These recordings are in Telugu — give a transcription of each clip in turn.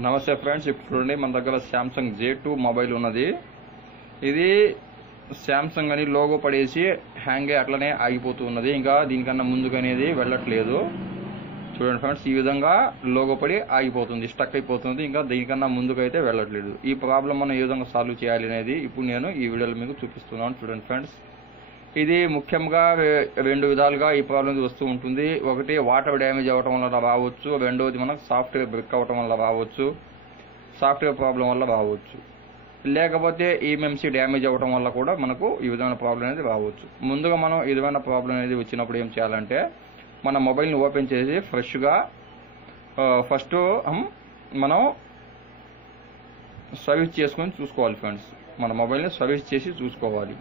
నమస్తే ఫ్రెండ్స్, ఇప్పుడు చూడండి మన దగ్గర శాంసంగ్ J2 మొబైల్ ఉన్నది. ఇది శాంసంగ్ అని లోగో పడేసి హ్యాంగ్ అట్లనే ఆగిపోతూ ఉన్నది. ఇంకా దీనికన్నా ముందుకు అనేది వెళ్ళట్లేదు. చూడండి ఫ్రెండ్స్, ఈ విధంగా లోగో పడి ఆగిపోతుంది, స్టక్ అయిపోతుంది. ఇంకా దీనికన్నా ముందుకైతే వెళ్ళట్లేదు. ఈ ప్రాబ్లం మనం ఏ విధంగా సాల్వ్ చేయాలి అనేది ఇప్పుడు నేను ఈ వీడియోలో మీకు చూపిస్తున్నాను. చూడండి ఫ్రెండ్స్, ఇది ముఖ్యంగా రెండు విధాలుగా ఈ ప్రాబ్లం వస్తూ ఉంటుంది. ఒకటి వాటర్ డ్యామేజ్ అవ్వటం వల్ల రావచ్చు, రెండవది మనకు సాఫ్ట్వేర్ బ్రేక్ అవ్వటం వల్ల రావచ్చు, సాఫ్ట్వేర్ ప్రాబ్లం వల్ల రావచ్చు, లేకపోతే ఈఎంఎంసీ డ్యామేజ్ అవ్వటం వల్ల కూడా మనకు ఈ విధమైన ప్రాబ్లం అనేది రావచ్చు. ముందుగా మనం ఈ విధమైన ప్రాబ్లం అనేది వచ్చినప్పుడు ఏం చేయాలంటే, మన మొబైల్ని ఓపెన్ చేసి ఫ్రెష్గా ఫస్ట్ మనం సర్వీస్ చేసుకొని చూసుకోవాలి ఫ్రెండ్స్. మన మొబైల్ని సర్వీస్ చేసి చూసుకోవాలి.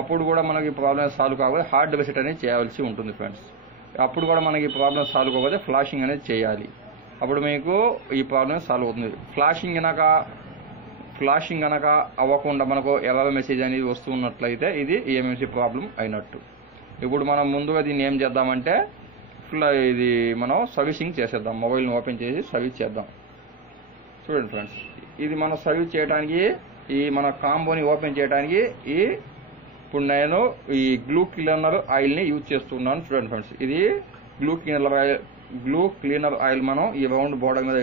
అప్పుడు కూడా మనకి ప్రాబ్లం సాల్వ్ కాకపోతే హార్డ్ రీసెట్ అనేది చేయాల్సి ఉంటుంది ఫ్రెండ్స్. అప్పుడు కూడా మనకి ప్రాబ్లం సాల్వ్ కాకపోతే ఫ్లాషింగ్ అనేది చేయాలి. అప్పుడు మీకు ఈ ప్రాబ్లం సాల్వ్ అవుతుంది. ఫ్లాషింగ్ గనక అవ్వకుండా మనకు ఎర్రర్ మెసేజ్ అనేది వస్తున్నట్లయితే ఇది ఈఎంఎంసీ ప్రాబ్లం అయినట్టు. ఇప్పుడు మనం ముందుగా దీన్ని ఏం చేద్దామంటే, ఇది మనం సర్వీసింగ్ చేసేద్దాం. మొబైల్ని ఓపెన్ చేసి సర్వీస్ చేద్దాం. చూడండి ఫ్రెండ్స్, ఇది మనం సర్వీస్ చేయడానికి ఈ మన కాంబోని ఓపెన్ చేయడానికి ఇప్పుడు నేను ఈ గ్లూ క్లీనర్ ఆయిల్ని యూజ్ చేస్తున్నాను. చూడండి ఫ్రెండ్స్, ఇది గ్లూ క్లీనర్ ఆయిల్ మనం ఈ రౌండ్ బోర్డర్ మీద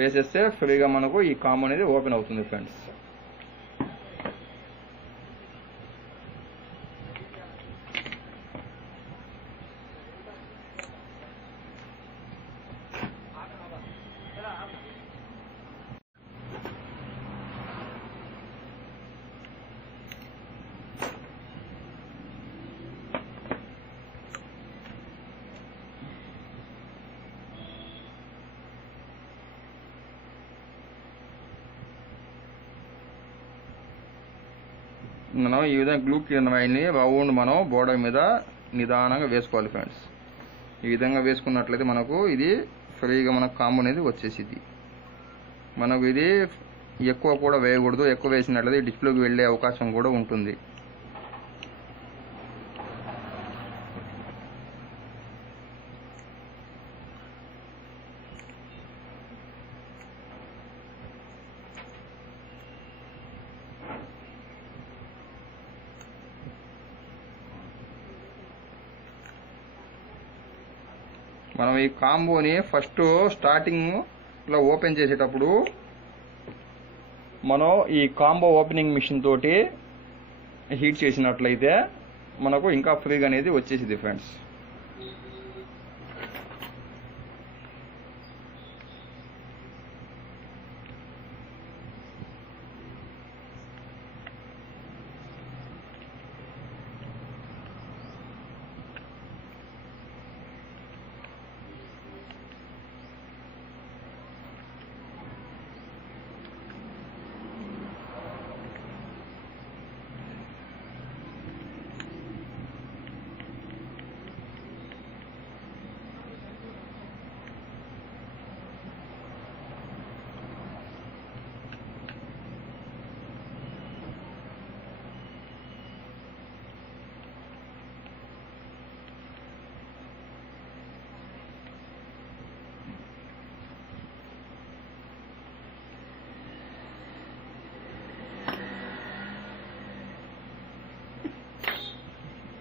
వేసేస్తే ఫ్రీగా మనకు ఈ కాంబో అనేది ఓపెన్ అవుతుంది ఫ్రెండ్స్. మనం ఈ విధంగా గ్లూ క్లీనర్ ఆయిల్ని రౌండ్ మనం బోర్డర్ మీద నిదానంగా వేసుకోవాలి ఫ్రెండ్స్. ఈ విధంగా వేసుకున్నట్లయితే మనకు ఇది ఫ్రీగా మనకు కాంబో అనేది వచ్చేసింది. మనకు ఇది ఎక్కువ కూడా వేయకూడదు. ఎక్కువ వేసినట్లయితే డిస్ప్లేకి వెళ్ళే అవకాశం కూడా ఉంటుంది. మనం ఈ కాంబోని ఫస్ట్ స్టార్టింగ్ లో ఓపెన్ చేసేటప్పుడు మనం ఈ కాంబో ఓపెనింగ్ మిషన్ తోటి హీట్ చేసినట్లయితే మనకు ఇంకా ఫ్రీగా అనేది వచ్చేసింది ఫ్రెండ్స్.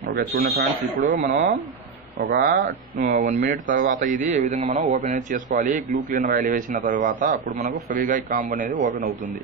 ఓకే, చూడండి ఫ్రెండ్స్, ఇప్పుడు మనం ఒక 1 మినిట్ తర్వాత ఇది ఏ విధంగా మనం ఓపెన్ అనేది చేసుకోవాలి. గ్లూ క్లీనర్ ఆయిల్ వేసిన తర్వాత అప్పుడు మనకు ఫ్రీగా ఈ కాంబో అనేది ఓపెన్ అవుతుంది.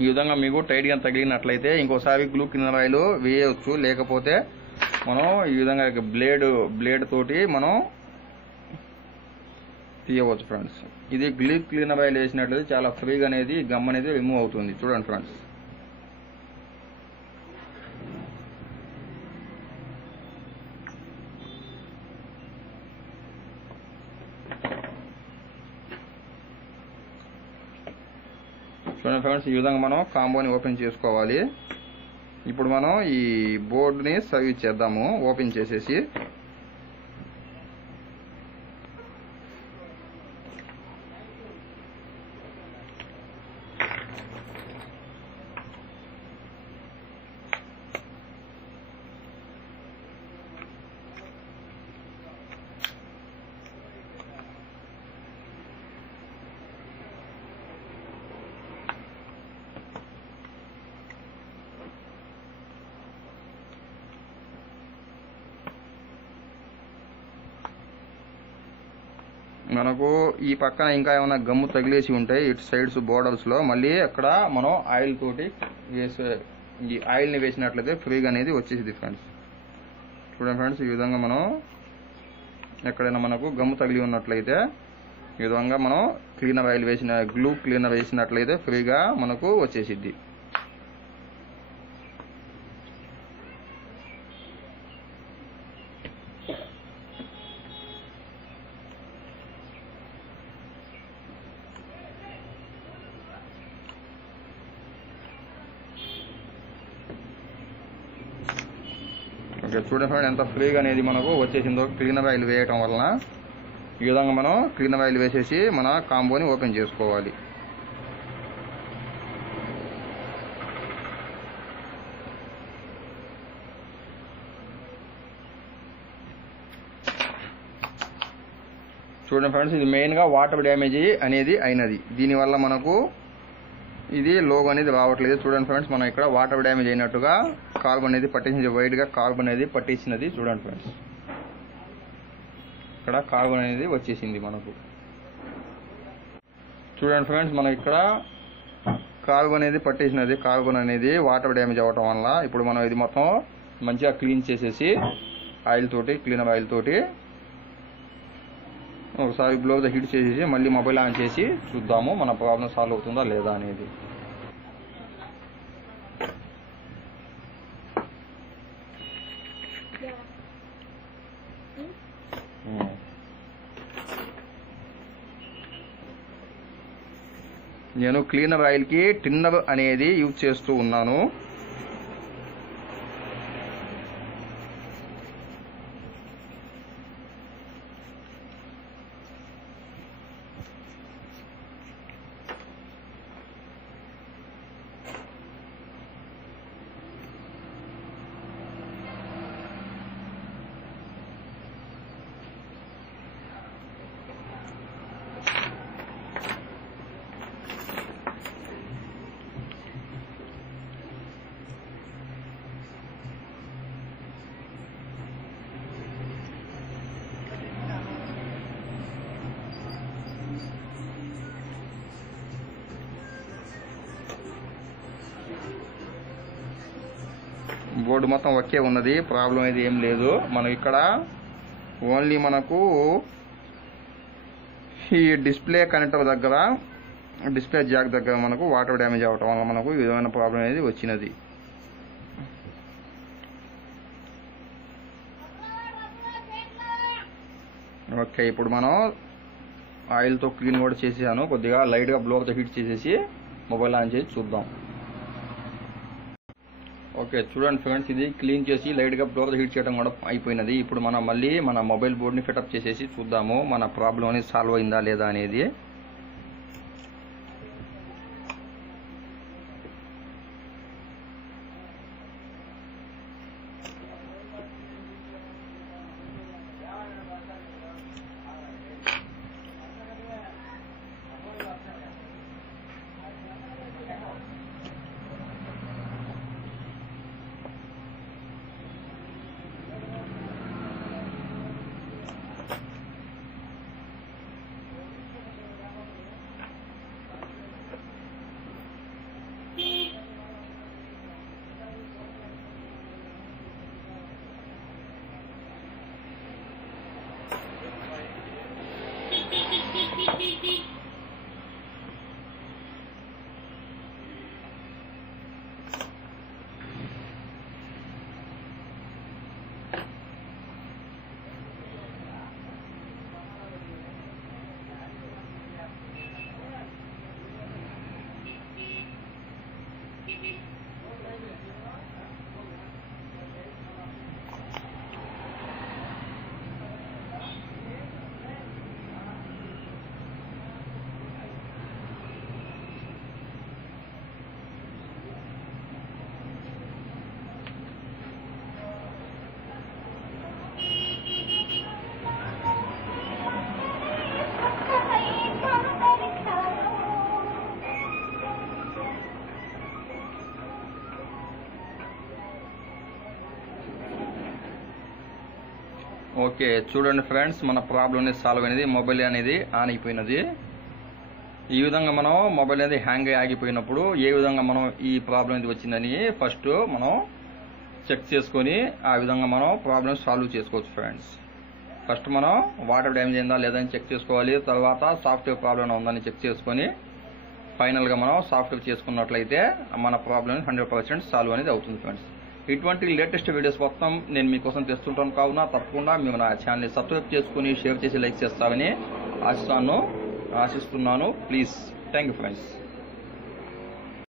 ఈ విధంగా మీకు టైట్గా తగిలినట్లయితే ఇంకోసారి గ్లూ క్లీనర్ ఆయిల్ వేయవచ్చు, లేకపోతే మనం ఈ విధంగా బ్లేడ్ తోటి మనం తీయవచ్చు ఫ్రెండ్స్. ఇది గ్లూ క్లీనర్ ఆయిల్ వేసినట్లయితే చాలా ఫ్రీగా అనేది గమ్ అనేది రిమూవ్ అవుతుంది. చూడండి ఫ్రెండ్స్. చూడండి ఫ్రెండ్స్, ఈ విధంగా మనం కాంబోని ఓపెన్ చేసుకోవాలి. ఇప్పుడు మనం ఈ బోర్డుని సర్వీస్ చేద్దాము ఓపెన్ చేసేసి. మనకు ఈ పక్కన ఇంకా ఏమైనా గమ్ము తగిలేసి ఉంటాయి ఇటు సైడ్స్ బోర్డర్స్ లో, మళ్ళీ అక్కడ మనం ఆయిల్ తోటి ఈ ఆయిల్ ని వేసినట్లయితే ఫ్రీగా అనేది వచ్చేసింది ఫ్రెండ్స్. చూడండి ఫ్రెండ్స్, ఈ విధంగా మనం ఎక్కడైనా మనకు గమ్ము తగిలి ఉన్నట్లయితే ఈ విధంగా మనం గ్లూ క్లీనర్ వేసినట్లయితే ఫ్రీగా మనకు వచ్చేసిద్ది. ఓకే, చూడండి ఫ్రెండ్ ఎంత ఫ్రీగా అనేది మనకు వచ్చేసిందో క్లీనర్ ఆయిల్ వేయటం వలన. ఈ విధంగా మనం క్లీనర్ ఆయిల్ వేసేసి మన కాంబోని ఓపెన్ చేసుకోవాలి. చూడండి ఫ్రెండ్స్, ఇది మెయిన్గా వాటర్ డ్యామేజ్ అనేది అయినది. దీనివల్ల మనకు ఇది లోగో అనేది రావట్లేదు. చూడండి ఫ్రెండ్స్, మనం ఇక్కడ వాటర్ డ్యామేజ్ అయినట్టుగా కార్బన్ అనేది పట్టించింది, వైట్ గా కార్బన్ అనేది పట్టించినది. చూడండి ఫ్రెండ్స్, ఇక్కడ కార్బన్ అనేది వచ్చేసింది మనకు. చూడండి ఫ్రెండ్స్, మనం ఇక్కడ కార్బన్ అనేది పట్టేసినది. కార్బన్ అనేది వాటర్ డ్యామేజ్ అవ్వటం వల్ల ఇప్పుడు మనం ఇది మొత్తం మంచిగా క్లీన్ చేసేసి క్లీనర్ ఆయిల్ తోటి ఒకసారి గ్లోవ్ హీట్ చేసేసి మళ్ళీ మొబైల్ ఆన్ చేసి చూద్దాము మన ప్రాబ్లం సాల్వ్ అవుతుందా లేదా అనేది. నేను క్లీనర్ ఆయిల్ కి టిన్నర్ అనేది యూజ్ చేస్తూ ఉన్నాను. బోర్డు మొత్తం ఒకే ఉన్నది, ప్రాబ్లం అయితే ఏం లేదు. మనం ఇక్కడ ఓన్లీ మనకు ఈ డిస్ప్లే కనెక్టర్ దగ్గర, డిస్ప్లే జాక్ దగ్గర మనకు వాటర్ డ్యామేజ్ అవటం వల్ల మనకు ఈ విధమైన ప్రాబ్లం అనేది వచ్చినది. ఓకే, ఇప్పుడు మనం ఆయిల్తో క్లీన్ కూడా చేసేసాను. కొద్దిగా లైట్గా బ్లోవర్తో హీట్ చేసేసి మొబైల్ ఆన్ చేసి చూద్దాం. ఓకే, చూడండి ఫ్రెండ్స్, ఇది క్లీన్ చేసి లైట్గా బ్లోవర్తో హీట్ చేయడం కూడా అయిపోయినది. ఇప్పుడు మనం మళ్ళీ మన మొబైల్ బోర్డ్ని ఫిటప్ చేసేసి చూద్దాము మన ప్రాబ్లం అనేది సాల్వ్ అయిందా లేదా అనేది. ఓకే, చూడండి ఫ్రెండ్స్, మన ప్రాబ్లం అనేది సాల్వ్ అనేది మొబైల్ అనేది ఆన్ అయిపోయినది. ఈ విధంగా మనం మొబైల్ అనేది హ్యాంగ్ అయి ఆగిపోయినప్పుడు ఏ విధంగా మనం ఈ ప్రాబ్లం అనేది వచ్చిందని ఫస్ట్ మనం చెక్ చేసుకొని ఆ విధంగా మనం ప్రాబ్లం సాల్వ్ చేసుకోవచ్చు ఫ్రెండ్స్. ఫస్ట్ మనం వాటర్ డ్యామేజ్ అయిందా లేదని చెక్ చేసుకోవాలి. తర్వాత సాఫ్ట్వేర్ ప్రాబ్లం ఉందని చెక్ చేసుకొని ఫైనల్గా మనం సాఫ్ట్వేర్ చేసుకున్నట్లయితే మన ప్రాబ్లం 100% సాల్వ్ అనేది అవుతుంది ఫ్రెండ్స్. ఇటువంటి లేటెస్ట్ వీడియోస్ మొత్తం నేను మీకోసం తెస్తుంటాను కావున తప్పకుండా మీరు నా ఛానల్ని సబ్స్క్రైబ్ చేసుకుని షేర్ చేసి లైక్ చేస్తారని ఆశిస్తున్నాను. ప్లీజ్. Thank you friends.